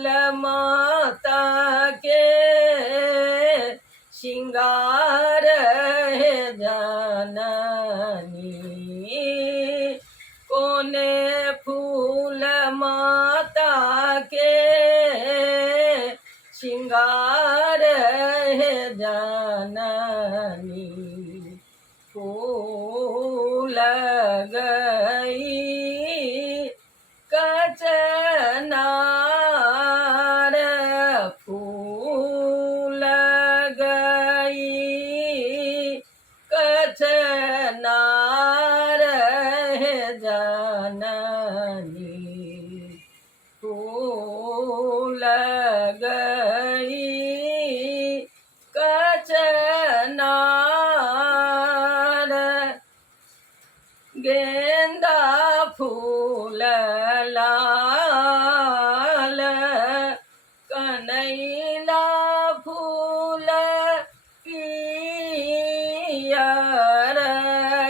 फूल माता के श्रृंगार है जननी। कोने फूल माता के श्रृंगार है जननी। फूल गई कचनार, फूल गई कचनार है जननी। फूल गई कचनार, गेंदा फूल लाल, कनैला फूल पियर।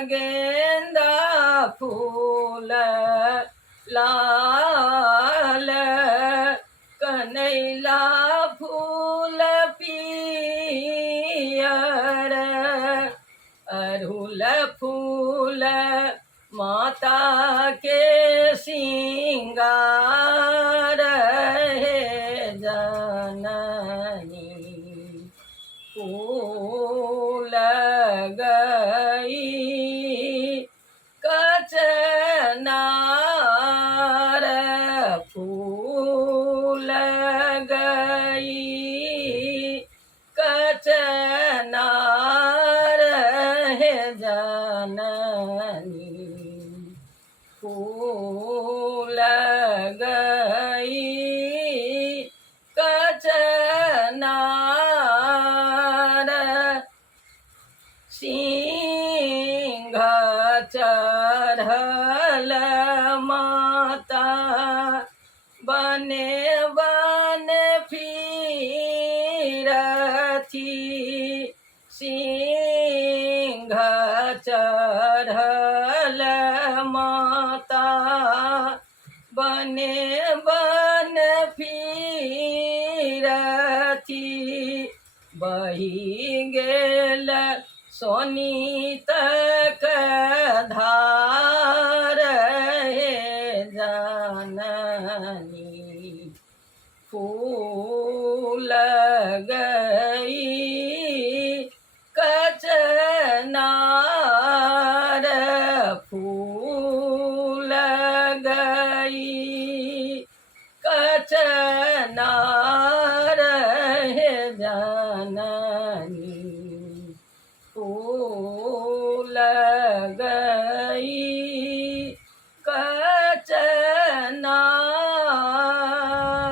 गेंदा फूल लाल, कनैला फूल पियर। अड़हुल फूल माता के श्रृंगार है जननी। फूल गई कचनार, फूल गई कचनार है जननी। फूल गई कचनार, सिंह चढ़ल माता बने बन फिरथी। सिंह चढ़ल माता बने बन फिरथी। बही गेल सोनी तक धार है जननी। फूल गई कचनार, फूल गई कचनार है जननी।